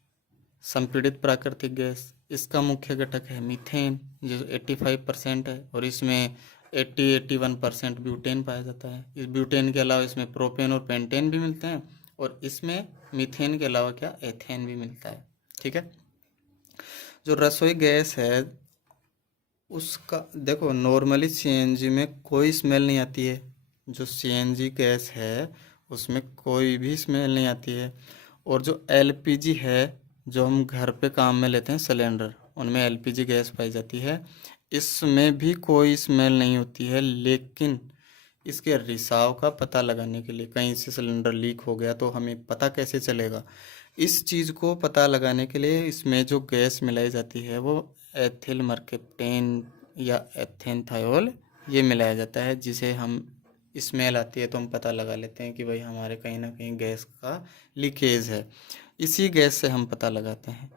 संपीड़ित प्राकृतिक गैस, इसका मुख्य घटक है मीथेन जो 85% है, और इसमें 81% ब्यूटेन पाया जाता है। इस ब्यूटेन के अलावा इसमें प्रोपेन और पेंटेन भी मिलते हैं, और इसमें मीथेन के अलावा क्या, एथेन भी मिलता है, ठीक है। जो रसोई गैस है उसका देखो, नॉर्मली सीएनजी में कोई स्मेल नहीं आती है। जो सीएनजी गैस है उसमें कोई भी स्मेल नहीं आती है। और जो एलपीजी है, जो हम घर पे काम में लेते हैं सिलेंडर, उनमें एलपीजी गैस पाई जाती है, इसमें भी कोई स्मेल नहीं होती है। लेकिन इसके रिसाव का पता लगाने के लिए, कहीं से सिलेंडर लीक हो गया तो हमें पता कैसे चलेगा, इस चीज़ को पता लगाने के लिए इसमें जो गैस मिलाई जाती है वो एथिल मर्केप्टेन या एथेनथायोल ये मिलाया जाता है, जिसे हम स्मेल आती है तो हम पता लगा लेते हैं कि भाई हमारे कहीं ना कहीं गैस का लीकेज है। इसी गैस से हम पता लगाते हैं।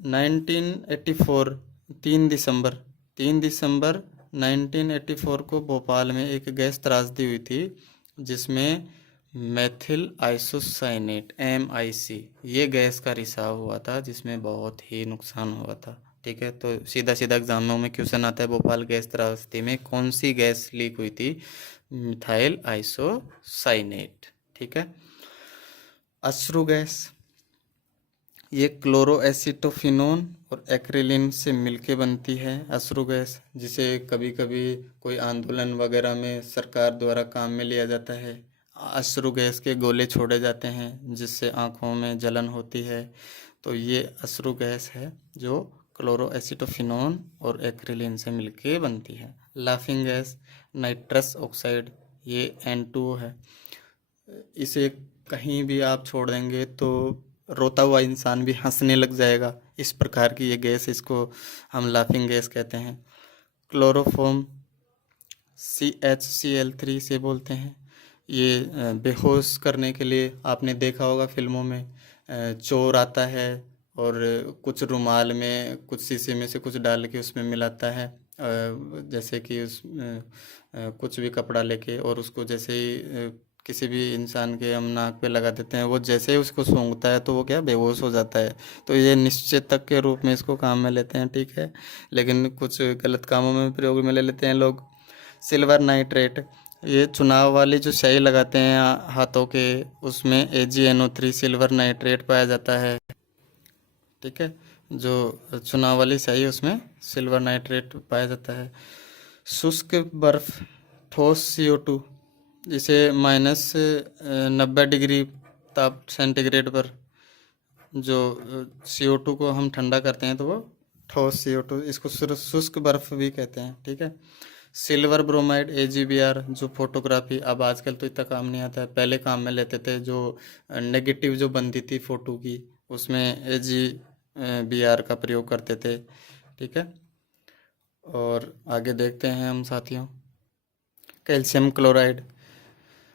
1984 3 दिसंबर 1984 को भोपाल में एक गैस त्रासदी हुई थी जिसमें मेथिल आइसोसाइनेट MIC ये गैस का रिसाव हुआ था, जिसमें बहुत ही नुकसान हुआ था, ठीक है। तो सीधा सीधा एग्जामों में क्वेश्चन आता है, भोपाल गैस त्रासदी में कौन सी गैस लीक हुई थी, मिथाइल आइसोसाइनेट, ठीक है। अश्रु गैस, ये क्लोरोएसिटोफिनोन और एक्रिलिन से मिलके बनती है अश्रु गैस, जिसे कभी कभी कोई आंदोलन वगैरह में सरकार द्वारा काम में लिया जाता है। अश्रु गैस के गोले छोड़े जाते हैं जिससे आँखों में जलन होती है। तो ये अश्रु गैस है जो क्लोरोएसिटोफिनोन और एक्रिलिन से मिलके बनती है। लाफिंग गैस, नाइट्रस ऑक्साइड, ये N2O है। इसे कहीं भी आप छोड़ देंगे तो रोता हुआ इंसान भी हंसने लग जाएगा, इस प्रकार की ये गैस, इसको हम लाफिंग गैस कहते हैं। क्लोरोफॉर्म CHCl3 से बोलते हैं। ये बेहोश करने के लिए आपने देखा होगा फिल्मों में, चोर आता है और कुछ रुमाल में कुछ शीशे में से कुछ डाल के उसमें मिलाता है, जैसे कि उस कुछ भी कपड़ा लेके, और उसको जैसे ही किसी भी इंसान के हम नाक पे लगा देते हैं, वो जैसे ही उसको सूंघता है तो वो क्या, बेहोश हो जाता है। तो ये निश्चेतक के रूप में इसको काम में लेते हैं, ठीक है, लेकिन कुछ गलत कामों में प्रयोग में ले लेते हैं लोग। सिल्वर नाइट्रेट, ये चुनाव वाली जो स्याही लगाते हैं हाथों के, उसमें AgNO3 सिल्वर नाइट्रेट पाया जाता है, ठीक है। जो चुनाव वाली स्याही उसमें सिल्वर नाइट्रेट पाया जाता है। शुष्क बर्फ, ठोस CO2, जिसे -90 डिग्री ताप सेंटीग्रेड पर जो CO2 को हम ठंडा करते हैं तो वो ठोस CO2, इसको शुष्क बर्फ भी कहते हैं। ठीक है। सिल्वर ब्रोमाइड AgBr, जो फोटोग्राफी, अब आजकल तो इतना काम नहीं आता है, पहले काम में लेते थे। जो नेगेटिव जो बनती थी फ़ोटो की, उसमें AgBr का प्रयोग करते थे। ठीक है। और आगे देखते हैं हम साथियों, कैल्शियम क्लोराइड।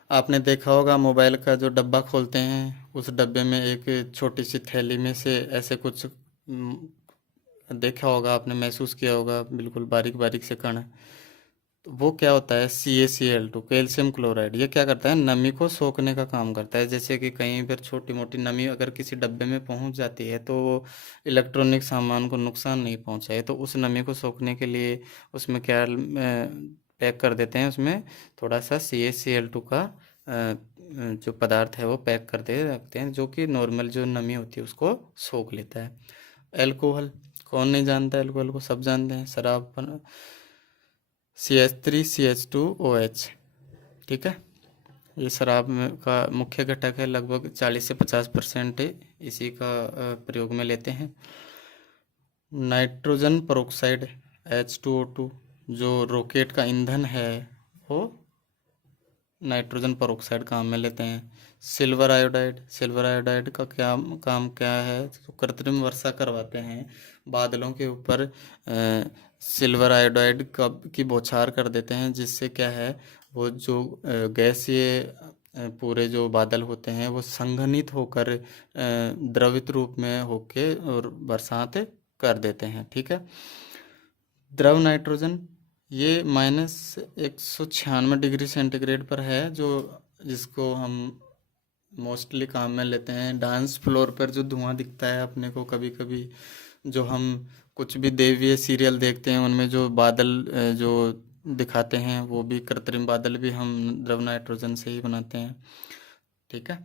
आपने देखा होगा मोबाइल का जो डब्बा खोलते हैं, उस डब्बे में एक छोटी सी थैली में से ऐसे कुछ देखा होगा आपने, महसूस किया होगा, बिल्कुल बारीक बारीक से कण। तो वो क्या होता है, CaCl2, कैल्शियम क्लोराइड। ये क्या करता है, नमी को सोखने का काम करता है। जैसे कि कहीं पर छोटी मोटी नमी अगर किसी डब्बे में पहुंच जाती है तो वो इलेक्ट्रॉनिक सामान को नुकसान नहीं पहुंचाए, तो उस नमी को सोखने के लिए उसमें क्या पैक कर देते हैं, उसमें थोड़ा सा CaCl2 का जो पदार्थ है वो पैक कर दे रखते हैं, जो कि नॉर्मल जो नमी होती है उसको सोख लेता है। एल्कोहल, कौन नहीं जानता, एल्कोहल को सब जानते हैं। शराब CH3CH2OH। ठीक है। ये शराब में का मुख्य घटक है, लगभग 40 से 50% इसी का प्रयोग में लेते हैं। नाइट्रोजन पेरोक्साइड H2O2, जो रॉकेट का ईंधन है, वो नाइट्रोजन पेरोक्साइड काम में लेते हैं। सिल्वर आयोडाइड, सिल्वर आयोडाइड का क्या काम क्या है, तो कृत्रिम वर्षा करवाते हैं बादलों के ऊपर। सिल्वर आयोडाइड की बौछार कर देते हैं, जिससे क्या है, वो जो गैसीय पूरे जो बादल होते हैं वो संघनित होकर द्रवित रूप में होके और बरसात कर देते हैं। ठीक है। द्रव नाइट्रोजन, ये -196 डिग्री सेंटीग्रेड पर है, जो जिसको हम मोस्टली काम में लेते हैं। डांस फ्लोर पर जो धुआं दिखता है अपने को कभी कभी, जो हम कुछ भी देवीय सीरियल देखते हैं उनमें जो बादल जो दिखाते हैं, वो भी कृत्रिम बादल भी हम द्रव नाइट्रोजन से ही बनाते हैं। ठीक है।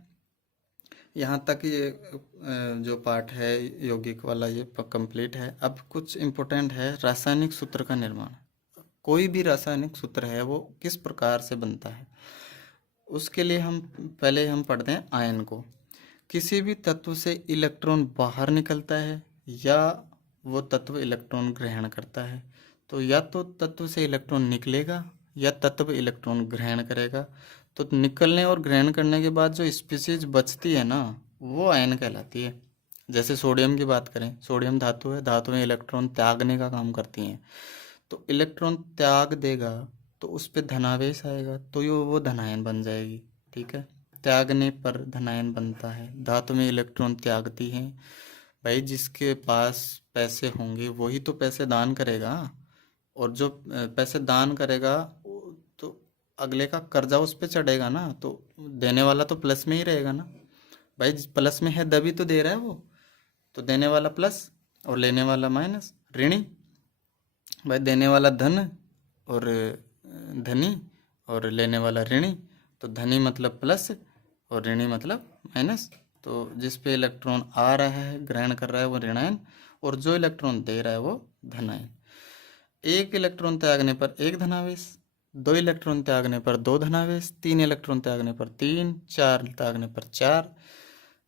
यहाँ तक ये जो पार्ट है यौगिक वाला ये कंप्लीट है। अब कुछ इम्पोर्टेंट है, रासायनिक सूत्र का निर्माण। कोई भी रासायनिक सूत्र है वो किस प्रकार से बनता है, उसके लिए हम पहले पढ़ते हैं आयन को। किसी भी तत्व से इलेक्ट्रॉन बाहर निकलता है या वो तत्व इलेक्ट्रॉन ग्रहण करता है, तो या तो तत्व से इलेक्ट्रॉन निकलेगा या तत्व इलेक्ट्रॉन ग्रहण करेगा। तो निकलने और ग्रहण करने के बाद जो स्पीसीज बचती है ना, वो आयन कहलाती है। जैसे सोडियम की बात करें, सोडियम धातु है, धातुएं इलेक्ट्रॉन त्यागने का काम करती हैं। तो इलेक्ट्रॉन त्याग देगा तो उस पर धनावेश आएगा, तो ये वो धनायन बन जाएगी। ठीक है। त्यागने पर धनायन बनता है। धातु में इलेक्ट्रॉन त्यागती हैं। भाई जिसके पास पैसे होंगे वही तो पैसे दान करेगा, और जो पैसे दान करेगा तो अगले का कर्जा उस पर चढ़ेगा ना, तो देने वाला तो प्लस में ही रहेगा ना। भाई प्लस में है तभी तो दे रहा है वो, तो देने वाला प्लस और लेने वाला माइनस, ऋणी। भाई देने वाला धन और धनी और लेने वाला ऋणी, तो धनी मतलब प्लस और ऋणी मतलब माइनस। तो जिस पे इलेक्ट्रॉन आ रहा है ग्रहण कर रहा है वो ऋणायन, और जो इलेक्ट्रॉन दे रहा है वो धनायन। एक इलेक्ट्रॉन त्यागने पर एक धनावेश, दो इलेक्ट्रॉन त्यागने पर दो धनावेश, तीन इलेक्ट्रॉन त्यागने पर तीन, चार त्यागने पर चार,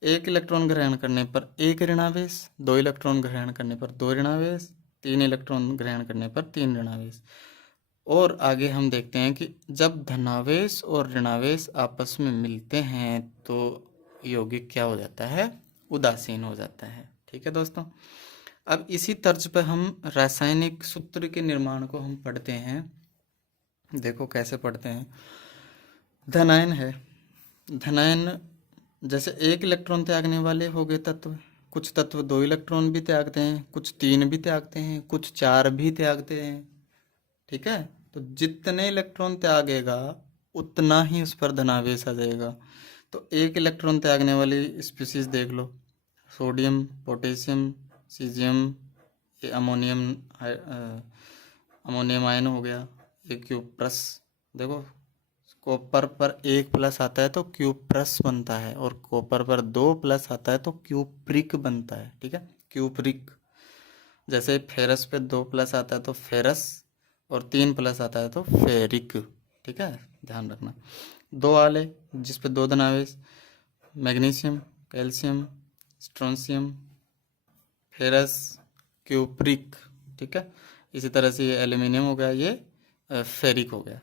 एक इलेक्ट्रॉन ग्रहण करने पर एक ऋणावेश, दो इलेक्ट्रॉन ग्रहण करने पर दो ऋणावेश, तीन इलेक्ट्रॉन ग्रहण करने पर तीन ऋणावेश। और आगे हम देखते हैं कि जब धनावेश और ऋणावेश आपस में मिलते हैं तो यौगिक क्या हो जाता है, उदासीन हो जाता है। ठीक है दोस्तों। अब इसी तर्ज पर हम रासायनिक सूत्र के निर्माण को हम पढ़ते हैं। देखो कैसे पढ़ते हैं। धनायन है, धनायन जैसे एक इलेक्ट्रॉन त्यागने वाले हो गए तत्व। कुछ तत्व दो इलेक्ट्रॉन भी त्यागते हैं, कुछ तीन भी त्यागते हैं, कुछ चार भी त्यागते हैं। ठीक है। तो जितने इलेक्ट्रॉन त्यागेगा उतना ही उस पर धनावेश आ जाएगा। तो एक इलेक्ट्रॉन त्यागने वाली स्पीसीज देख लो, सोडियम, पोटेशियम, सीजियम, ये अमोनियम आयन हो गया, ये क्यूप्रस। देखो कॉपर पर एक प्लस आता है तो क्यूप्रस बनता है, और कॉपर पर दो प्लस आता है तो क्यूप्रिक बनता है। ठीक है, क्यूप्रिक। जैसे फेरस पे 2 प्लस आता है तो फेरस, और 3 प्लस आता है तो फेरिक। ठीक है, ध्यान रखना। 2 आले जिस पे 2 धनावेश, magnesium, calcium, strontium, ferrous, cupric. ठीक है, इसी तरह से ये एल्यूमिनियम हो गया, ये फेरिक हो गया।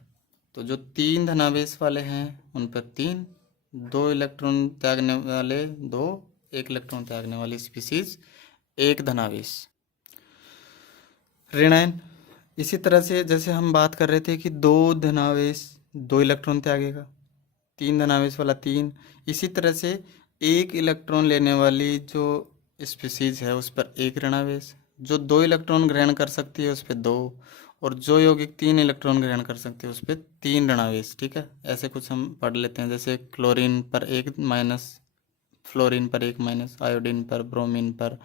तो जो 3 धनावेश वाले हैं उन पर 3, 2 इलेक्ट्रॉन त्यागने वाले 2, 1 इलेक्ट्रॉन त्यागने वाली स्पीसीज 1 धनावेश। ऋणायन इसी तरह से जैसे हम बात कर रहे थे कि 2 धनावेश 2 इलेक्ट्रॉन त्यागेगा, 3 धनावेश वाला 3, इसी तरह से 1 इलेक्ट्रॉन लेने वाली जो स्पीसीज है उस पर 1 ऋणावेश, जो 2 इलेक्ट्रॉन ग्रहण कर सकती है उस पर 2, और जो यौगिक 3 इलेक्ट्रॉन ग्रहण कर सकते हैं उस पर 3 ऋणावेश। ठीक है, ऐसे कुछ हम पढ़ लेते हैं, जैसे क्लोरीन पर 1 माइनस, फ्लोरीन पर 1 माइनस, आयोडीन पर, ब्रोमीन पर,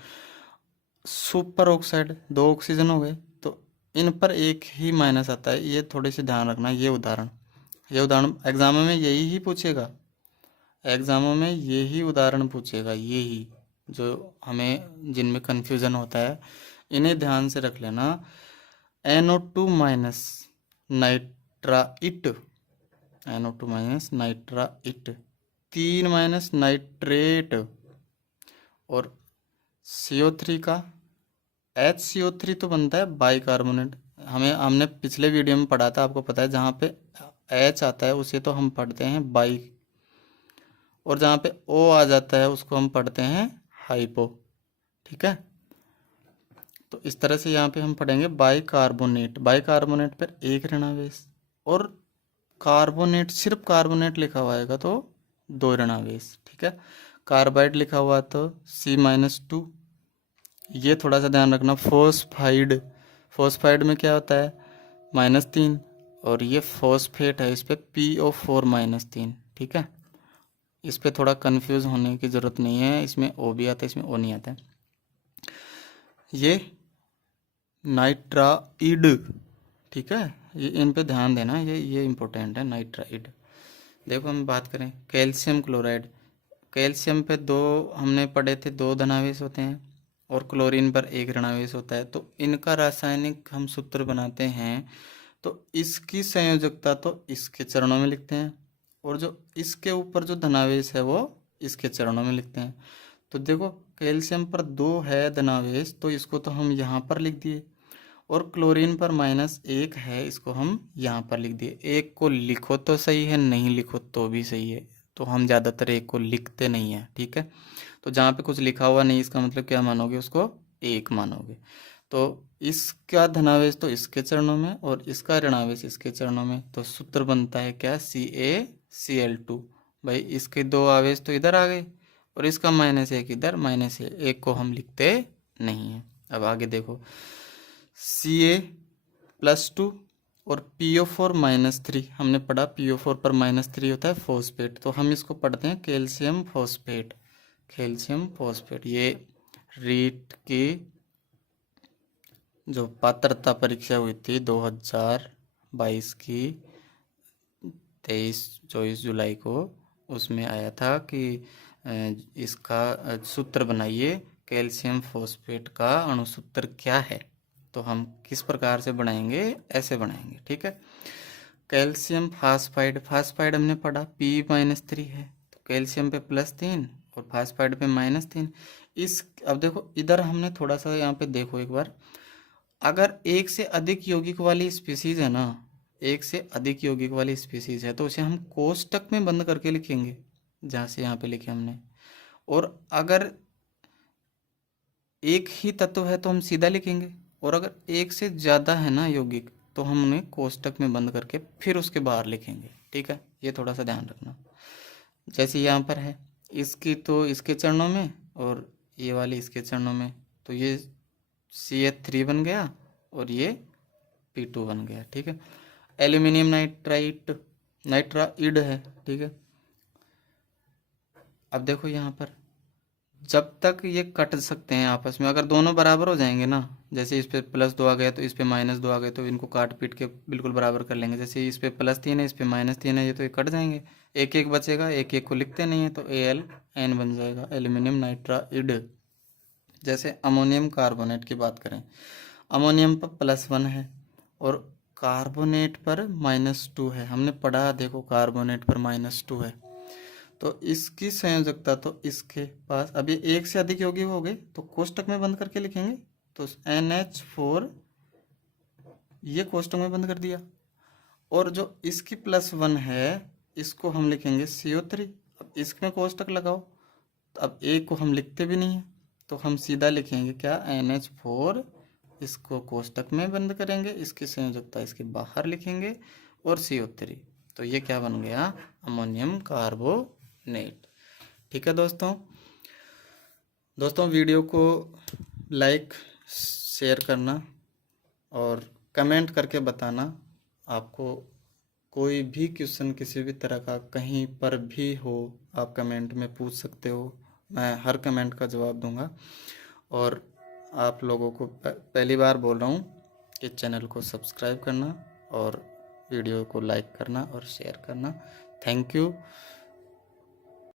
सुपर ऑक्साइड 2 ऑक्सीजन हो गए तो इन पर 1 ही माइनस आता है। ये थोड़े से ध्यान रखना। ये उदाहरण एग्जामों में यही ही पूछेगा, एग्जामों में यही उदाहरण पूछेगा, यही जो हमें जिनमें कन्फ्यूज़न होता है इन्हें ध्यान से रख लेना। NO2 minus nitrite, NO2 minus nitrite, 3 minus nitrate, और CO3 का HCO3 तो बनता है बाइकार्बोनेट। हमने पिछले वीडियो में पढ़ा था, आपको पता है, जहाँ पे H आता है उसे तो हम पढ़ते हैं बाई, और जहाँ पे O आ जाता है उसको हम पढ़ते हैं हाइपो। ठीक है, तो इस तरह से यहाँ पे हम पढ़ेंगे बाइकार्बोनेट। बाइकार्बोनेट पर 1 ऋणावेश, और कार्बोनेट सिर्फ कार्बोनेट लिखा हुआ आएगा तो 2 ऋणावेश। ठीक है, कार्बाइड लिखा हुआ तो C-2। ये थोड़ा सा ध्यान रखना। फोस्फाइड, फोस्फाइड में क्या होता है -3, और ये फॉस्फेट है, इस पर PO4 -3। ठीक है, इस पे थोड़ा कंफ्यूज होने की ज़रूरत नहीं है, इसमें O भी आता है, इसमें O नहीं आता है। ये नाइट्राइड, ठीक है, ये इन पे ध्यान देना, ये इम्पोर्टेंट है नाइट्राइड। देखो हम बात करें कैल्शियम क्लोराइड, कैल्शियम पे 2 हमने पढ़े थे, 2 धनावेश होते हैं, और क्लोरीन पर 1 ऋणावेश होता है। तो इनका रासायनिक हम सूत्र बनाते हैं तो इसकी संयोजकता तो इसके चरणों में लिखते हैं, और जो इसके ऊपर जो धनावेश है वो इसके चरणों में लिखते हैं। तो देखो कैल्शियम पर 2 है धनावेश तो इसको तो हम यहाँ पर लिख दिए, और क्लोरीन पर -1 है, इसको हम यहाँ पर लिख दिए। एक को लिखो तो सही है, नहीं लिखो तो भी सही है, तो हम ज़्यादातर एक को लिखते नहीं हैं। ठीक है, तो जहाँ पे कुछ लिखा हुआ नहीं इसका मतलब क्या मानोगे, उसको 1 मानोगे। तो इसका धनावेश तो इसके चरणों में और इसका ऋणावेश इसके चरणों में, तो सूत्र बनता है क्या, CaCl2। भाई इसके 2 आवेश तो इधर आ गए और इसका -1 इधर, -1 को हम लिखते नहीं हैं। अब आगे देखो, Ca+2 और PO4 -3, हमने पढ़ा PO4 पर -3 होता है फॉस्फेट, तो हम इसको पढ़ते हैं कैल्शियम फॉस्फेट। कैल्शियम फॉस्फेट, ये रीट की जो पात्रता परीक्षा हुई थी 2022 की 23-24 जुलाई को, उसमें आया था कि इसका सूत्र बनाइए, कैल्शियम फॉस्फेट का अणुसूत्र क्या है। तो हम किस प्रकार से बनाएंगे, ऐसे बनाएंगे। ठीक है, कैल्शियम फास्फाइड, फास्फाइड हमने पढ़ा P-3 है, तो कैल्शियम पे +3 और फास्फाइड पे -3। अब देखो इधर हमने थोड़ा सा यहाँ पे देखो एक बार, अगर एक से अधिक यौगिक वाली स्पीसीज है ना, एक से अधिक यौगिक वाली स्पीसीज है तो उसे हम कोष्टक में बंद करके लिखेंगे, जहाँ से यहाँ पे लिखे हमने। और अगर एक ही तत्व है तो हम सीधा लिखेंगे, और अगर एक से ज़्यादा है ना यौगिक तो हम उन्हें कोष्टक में बंद करके फिर उसके बाहर लिखेंगे। ठीक है, ये थोड़ा सा ध्यान रखना। जैसे यहाँ पर है, इसकी तो इसके चरणों में और ये वाली इसके चरणों में, तो ये CH3 बन गया और ये P2 बन गया। ठीक है, एल्यूमिनियम नाइट्राइड है। ठीक है, अब देखो यहाँ पर जब तक ये कट सकते हैं आपस में, अगर दोनों बराबर हो जाएंगे ना, जैसे इस पे +2 आ गया तो इस पे -2 आ गए, तो इनको काट पीट के बिल्कुल बराबर कर लेंगे। जैसे इस पे +3 है, इस पे -3 है, ये तो ये कट जाएंगे, एक एक बचेगा, एक एक को लिखते नहीं है तो AlN बन जाएगा, एल्यूमिनियम नाइट्राइड। जैसे अमोनियम कार्बोनेट की बात करें, अमोनियम पर +1 है और कार्बोनेट पर -2 है। हमने पढ़ा, देखो कार्बोनेट पर -2 है, तो इसकी संयोजकता तो इसके पास अभी एक से अधिक यौगिक हो गए तो कोष्टक में बंद करके लिखेंगे, तो NH4 ये कोष्टक में बंद कर दिया, और जो इसकी +1 है इसको हम लिखेंगे CO3। अब इसमें कोष्टक लगाओ, तो अब एक को हम लिखते भी नहीं है तो हम सीधा लिखेंगे क्या, NH4, इसको कोष्टक में बंद करेंगे, इसकी संयोजकता इसके बाहर लिखेंगे और CO3, तो ये क्या बन गया, अमोनियम कार्बोनेट। ठीक है दोस्तों वीडियो को लाइक शेयर करना और कमेंट करके बताना, आपको कोई भी क्वेश्चन किसी भी तरह का कहीं पर भी हो आप कमेंट में पूछ सकते हो, मैं हर कमेंट का जवाब दूंगा। और आप लोगों को पहली बार बोल रहा हूँ कि चैनल को सब्सक्राइब करना और वीडियो को लाइक करना और शेयर करना। Thank you.